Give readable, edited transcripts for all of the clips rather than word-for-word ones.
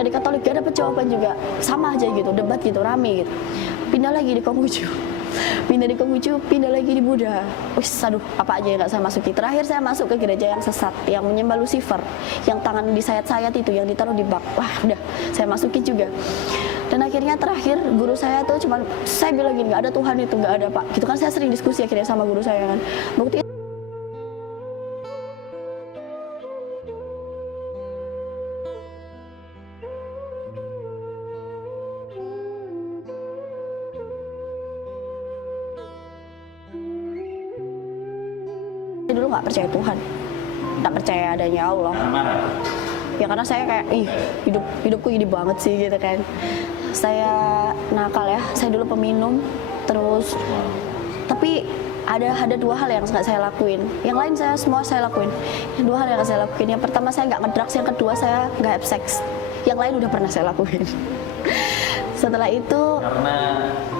pindah di Katolik gak dapet jawaban juga, sama aja gitu, debat gitu, rame gitu. Pindah lagi di Konghucu, pindah di Konghucu, pindah lagi di Buddha. Wih, aduh, apa aja yang gak saya masuki. Terakhir saya masuk ke gereja yang sesat, yang menyembah Lucifer, yang tangan disayat-sayat itu, yang ditaruh di bak. Wah, udah, saya masuki juga. Dan akhirnya terakhir guru saya tuh cuman, saya bilang gini, gak ada Tuhan itu, gak ada Pak. Gitu kan saya sering diskusi akhirnya sama guru saya kan. Bukti dulu nggak percaya Tuhan, nggak percaya adanya Allah. Ya karena saya kayak, hidupku gini banget sih gitu kan. Saya nakal ya, saya dulu peminum, terus tapi ada dua hal yang nggak saya lakuin. Yang lain semua saya lakuin. Yang dua hal yang nggak saya lakuin. Yang pertama saya nggak ngedrugs, yang kedua saya nggak have sex. Yang lain udah pernah saya lakuin. Setelah itu karena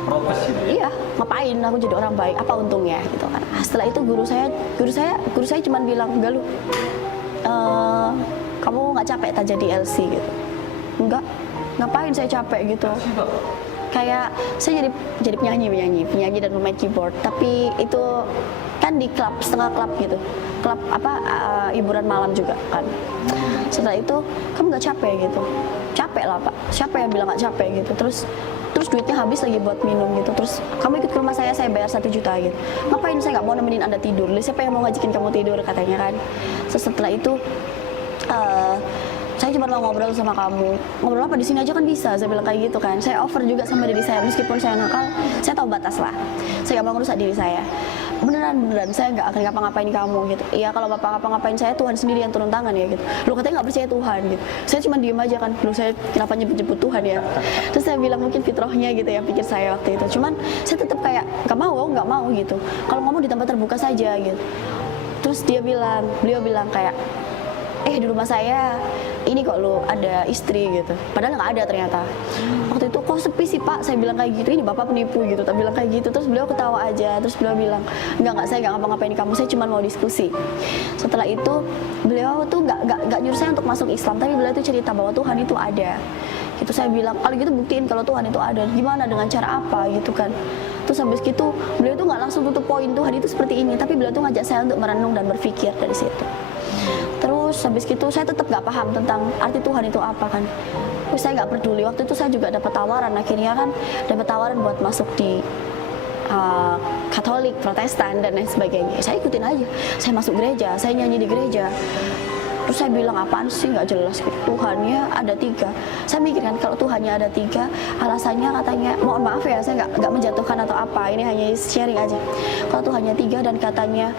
prokes gitu ya? Iya, ngapain aku jadi orang baik, apa untungnya gitu kan. Setelah itu guru saya cuma bilang, enggak lu kamu nggak capek tak jadi LC gitu. Enggak, ngapain saya capek gitu. Kayak saya jadi penyanyi dan pemain keyboard, tapi itu kan di klub, setengah klub gitu, klub hiburan malam juga kan. Setelah itu kamu nggak capek gitu. Capek lah Pak, siapa yang bilang nggak capek gitu. Terus duitnya habis lagi buat minum gitu. Terus kamu ikut ke rumah saya bayar 1 juta gitu. Ngapain, saya nggak mau nemenin Anda tidur. Siapa yang mau ngajakin kamu tidur katanya kan. Setelah itu saya cuma mau ngobrol sama kamu. Ngobrol apa di sini aja kan bisa, saya bilang kayak gitu kan. Saya over juga sama diri saya, meskipun saya nakal, saya tahu batas lah. Saya nggak mau ngerusak diri saya. Beneran, saya nggak akan ngapa-ngapain kamu gitu. Iya, kalau Bapak ngapa-ngapain saya, Tuhan sendiri yang turun tangan ya gitu. Lu katanya nggak percaya Tuhan gitu. Saya cuma diem aja kan. Lu saya kenapa nyebut Tuhan ya? Terus saya bilang mungkin fitrahnya gitu ya, pikir saya waktu itu. Cuman saya tetap kayak nggak mau gitu. Kalau ngomong di tempat terbuka saja gitu. Terus beliau bilang kayak, di rumah saya ini kok lu ada istri gitu. Padahal nggak ada ternyata. Waktu itu kok sepi sih Pak, saya bilang kayak gitu. Ini Bapak penipu gitu, tak bilang kayak gitu. Terus beliau ketawa aja. Terus beliau bilang, enggak, saya nggak ngapa-ngapain kamu, saya cuma mau diskusi. Setelah itu beliau tuh nggak nyuruh saya untuk masuk Islam, tapi beliau tuh cerita bahwa Tuhan itu ada. Gitu saya bilang, kalau gitu buktiin kalau Tuhan itu ada. Gimana, dengan cara apa gitu kan. Terus habis gitu beliau tuh nggak langsung tutup poin Tuhan itu seperti ini, tapi beliau tuh ngajak saya untuk merenung dan berpikir dari situ. Terus habis gitu saya tetap nggak paham tentang arti Tuhan itu apa kan. Terus saya nggak peduli. Waktu itu saya juga dapat tawaran, akhirnya kan dapat tawaran buat masuk di Katolik, Protestan dan lain sebagainya. Saya ikutin aja. Saya masuk gereja, saya nyanyi di gereja. Terus saya bilang, apaan sih, nggak jelas gitu. Tuhannya ada 3. Saya mikir kan, kalau Tuhannya ada 3, alasannya katanya, mohon maaf ya, saya nggak menjatuhkan atau apa, ini hanya sharing aja. Kalau Tuhannya 3 dan katanya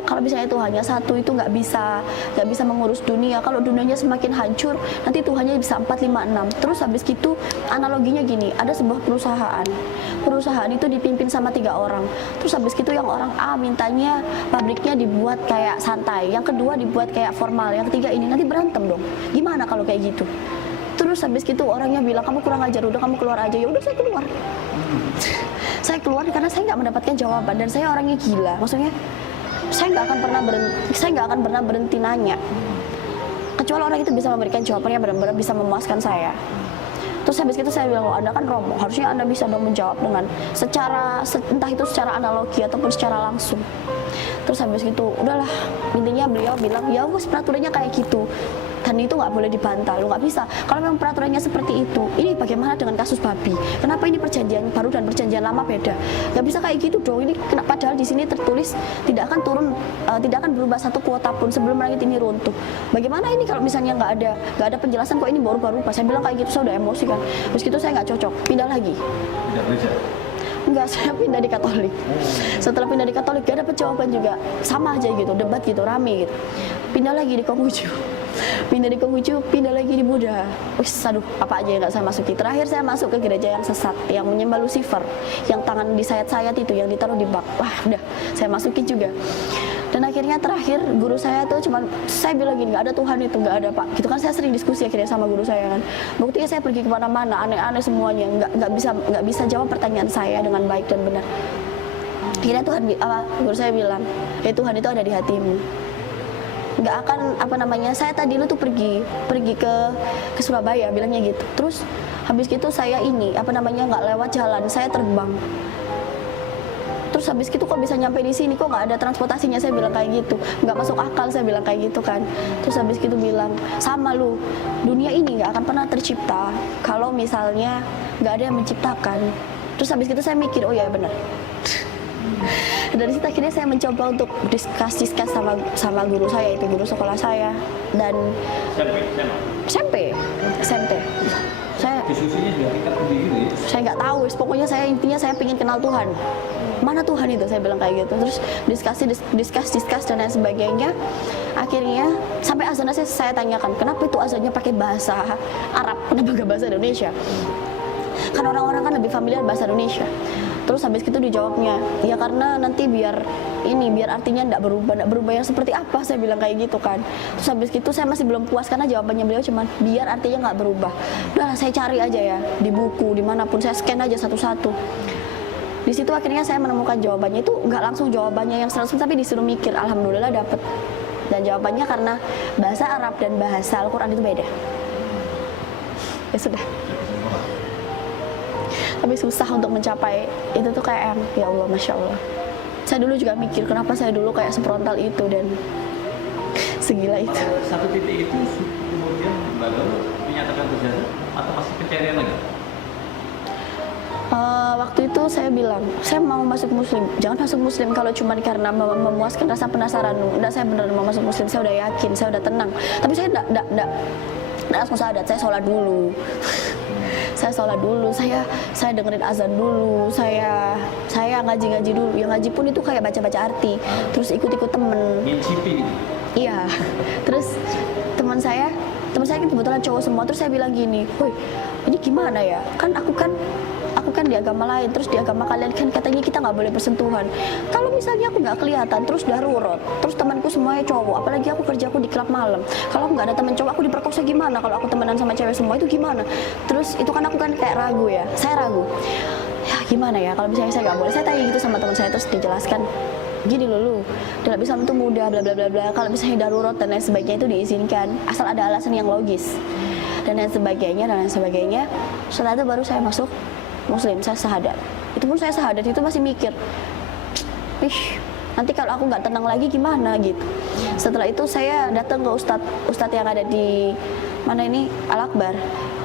kalau misalnya Tuhannya 1 itu nggak bisa mengurus dunia. Kalau dunianya semakin hancur, nanti Tuhannya bisa 4, 5, 6. Terus habis gitu analoginya gini, ada sebuah perusahaan itu dipimpin sama 3 orang. Terus habis gitu yang orang A mintanya pabriknya dibuat kayak santai, yang kedua dibuat kayak formal, yang ketiga ini, nanti berantem dong. Gimana kalau kayak gitu? Terus habis gitu orangnya bilang, kamu kurang ajar, udah kamu keluar aja. Ya udah saya keluar. Saya keluar karena saya nggak mendapatkan jawaban, dan saya orangnya gila. Maksudnya saya nggak akan pernah berhenti nanya, kecuali orang itu bisa memberikan jawabannya benar-benar bisa memuaskan saya. Terus habis itu saya bilang, Anda kan romo, harusnya Anda bisa dong menjawab dengan entah itu secara analogi ataupun secara langsung. Terus habis itu udahlah, intinya beliau bilang, ya wes peraturannya kayak gitu, dan itu nggak boleh dibantah. Lo nggak bisa, kalau memang peraturannya seperti itu. Ini bagaimana dengan kasus babi? Kenapa ini perjanjian baru dan perjanjian lama beda? Nggak bisa kayak gitu dong. Ini padahal di sini tertulis tidak akan berubah satu kuota pun sebelum langit ini runtuh. Bagaimana ini kalau misalnya nggak ada penjelasan kok ini baru-baru pas? Saya bilang kayak gitu, saya udah emosi kan. Terus gitu saya nggak cocok, pindah lagi. Pindah gereja? Enggak, saya pindah di Katolik. Setelah pindah di Katolik gak dapet jawaban juga, sama aja gitu, debat gitu, rame gitu. Pindah lagi di Konghucu, pindah lagi di Buddha. Wih, aduh, apa aja yang nggak saya masuki. Terakhir saya masuk ke gereja yang sesat, yang menyembah Lucifer, yang tangan disayat-sayat itu, yang ditaruh di bak. Wah, udah, saya masuki juga. Dan akhirnya terakhir guru saya tuh saya bilang gini, nggak ada Tuhan itu, nggak ada Pak. Gitu kan saya sering diskusi akhirnya sama guru saya kan. Buktinya saya pergi kemana-mana, aneh-aneh semuanya, nggak bisa jawab pertanyaan saya dengan baik dan benar. Akhirnya guru saya bilang, Tuhan itu ada di hatimu. nggak akan apa namanya, saya tadi lu tuh pergi ke Surabaya bilangnya gitu. Terus habis gitu saya ini apa namanya nggak lewat jalan, saya terbang. Terus habis gitu kok bisa nyampe di sini, kok nggak ada transportasinya, saya bilang kayak gitu, nggak masuk akal, saya bilang kayak gitu kan. Terus habis gitu bilang, sama lu, dunia ini nggak akan pernah tercipta kalau misalnya nggak ada yang menciptakan. Terus habis gitu saya mikir, oh ya benar. Dari situ akhirnya saya mencoba untuk diskus sama guru saya, itu guru sekolah saya. Dan SMP saya Diskusinya juga tingkat tinggi gitu ya. saya nggak tahu, pokoknya saya intinya saya pengen kenal Tuhan. Mana Tuhan itu, saya bilang kayak gitu. Terus diskus dan lain sebagainya. Akhirnya sampai azannya saya tanyakan, kenapa itu azannya pakai bahasa Arab, kenapa gak bahasa Indonesia? Kan orang-orang kan lebih familiar bahasa Indonesia. Terus habis itu dijawabnya, ya karena nanti biar artinya enggak berubah yang seperti apa, saya bilang kayak gitu kan. Terus habis itu saya masih belum puas karena jawabannya beliau cuman biar artinya nggak berubah. Udah saya cari aja ya di buku dimanapun, saya scan aja satu-satu. Di situ akhirnya saya menemukan jawabannya, itu nggak langsung jawabannya yang 100% tapi disuruh mikir. Alhamdulillah dapet. Dan jawabannya karena bahasa Arab dan bahasa Al-Quran itu beda. Ya sudah. Tapi susah untuk mencapai itu tuh kayak ya Allah, Masya Allah. Saya dulu juga mikir kenapa saya dulu kayak sefrontal itu dan segila itu. Satu titik itu kemudian baru menyatakan berjasa atau masih pencarian lagi? Waktu itu saya bilang, saya mau masuk muslim. Jangan masuk muslim kalau cuma karena memuaskan rasa penasaran. Enggak, saya beneran mau masuk muslim, saya udah yakin, saya udah tenang. Tapi saya enggak langsung sadat, saya sholat dulu. Saya sholat dulu, saya dengerin azan dulu, saya ngaji dulu. Yang ngaji pun itu kayak baca-baca arti, terus ikut-ikut temen. Ngincipi gitu? Iya, terus teman saya kan kebetulan cowok semua. Terus saya bilang gini, woi ini gimana ya, kan aku kan di agama lain, terus di agama kalian kan katanya kita nggak boleh bersentuhan. Kalau misalnya aku nggak kelihatan, terus darurat, terus temanku semuanya cowok, apalagi aku kerjaku di klub malam, kalau aku nggak ada teman cowok, aku diperkosa gimana? Kalau aku temenan sama cewek semua itu gimana? Terus itu kan aku kan kayak ragu ya, saya ragu. Ya gimana ya kalau misalnya saya nggak boleh? Saya tanya gitu sama teman saya, terus dijelaskan gini lu dalam Islam itu mudah bla bla bla bla, kalau misalnya darurat dan lain sebagainya itu diizinkan asal ada alasan yang logis dan lain sebagainya. Setelah itu baru saya masuk muslim, saya syahadat. Itu pun saya syahadat itu masih mikir, nanti kalau aku nggak tenang lagi gimana gitu. Setelah itu saya datang ke ustadz yang ada di mana ini, Al-Akbar.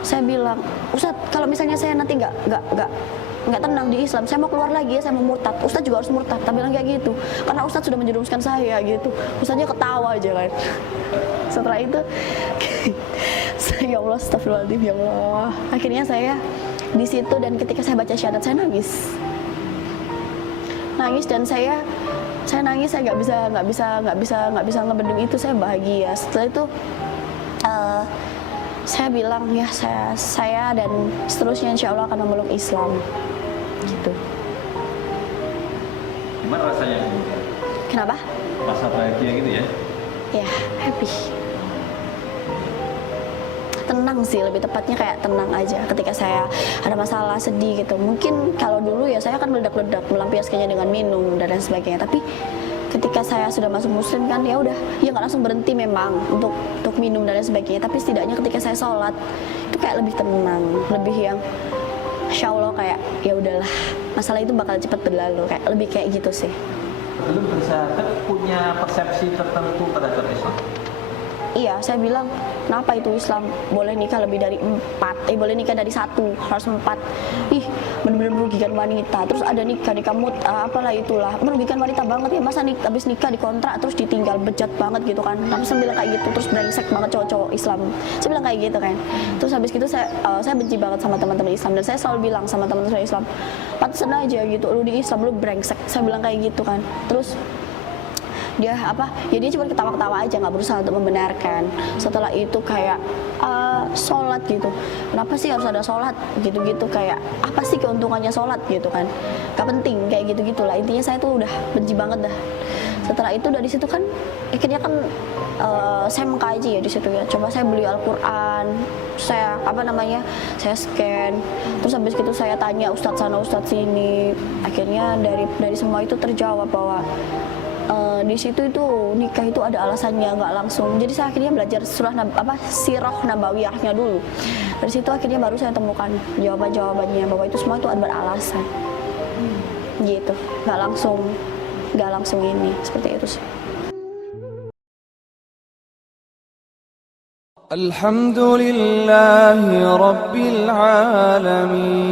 Saya bilang, Ustadz kalau misalnya saya nanti nggak tenang di Islam, saya mau keluar lagi ya, saya mau murtad. Ustadz juga harus murtad, tapi bilang kayak gitu karena Ustadz sudah menjerumuskan saya gitu. Ustadznya ketawa aja kan. Setelah itu ya Allah, astagfirullahaladzim, ya Allah. Akhirnya saya di situ, dan ketika saya baca syahadat saya nangis dan saya nangis, saya nggak bisa ngebendung itu, saya bahagia. Setelah itu saya bilang ya saya dan seterusnya insya Allah akan memeluk Islam gitu. Gimana rasanya? Kenapa? Rasa bahagia gitu ya? Ya happy, tenang sih, lebih tepatnya kayak tenang aja ketika saya ada masalah sedih gitu. Mungkin kalau dulu ya saya akan meledak-ledak melampiaskannya dengan minum dan lain sebagainya, tapi ketika saya sudah masuk muslim kan ya udah, ya nggak langsung berhenti memang untuk minum dan lain sebagainya, tapi setidaknya ketika saya sholat itu kayak lebih tenang, lebih yang Masya Allah, kayak ya udahlah, masalah itu bakal cepat berlalu, kayak lebih kayak gitu sih. Belum bersahabat punya persepsi tertentu terhadap Islam? Iya, saya bilang, kenapa itu Islam boleh nikah lebih dari 4, boleh nikah dari 1, harus 4. Ih, benar-benar merugikan wanita. Terus ada nikah apalah itulah, merugikan wanita banget ya. Masa habis nikah dikontrak terus ditinggal, bejat banget gitu kan. Tapi saya bilang kayak gitu, terus brengsek banget cowok-cowok Islam. Saya bilang kayak gitu kan. Terus habis gitu saya benci banget sama teman-teman Islam, dan saya selalu bilang sama teman-teman Islam, pantesan aja gitu, lu di Islam lu brengsek. Saya bilang kayak gitu kan. Terus dia cuma ketawa-ketawa aja, nggak berusaha untuk membenarkan. Setelah itu kayak sholat gitu, kenapa sih harus ada sholat gitu-gitu, kayak apa sih keuntungannya sholat gitu kan, gak penting kayak gitu-gitulah. Intinya saya tuh udah benci banget dah. Setelah itu dari situ kan akhirnya kan saya mengkaji ya di situ ya, coba saya beli Al-Quran, saya saya scan, terus habis itu saya tanya ustadz sana ustadz sini. Akhirnya dari semua itu terjawab bahwa di situ itu nikah itu ada alasannya, nggak langsung. Jadi saya akhirnya belajar sirah nabawiyahnya dulu. Dari situ akhirnya baru saya temukan jawabannya bahwa itu semua itu ada beralasan. Gitu, nggak langsung ini seperti itu sih. Alhamdulillahi Rabbil Alamin.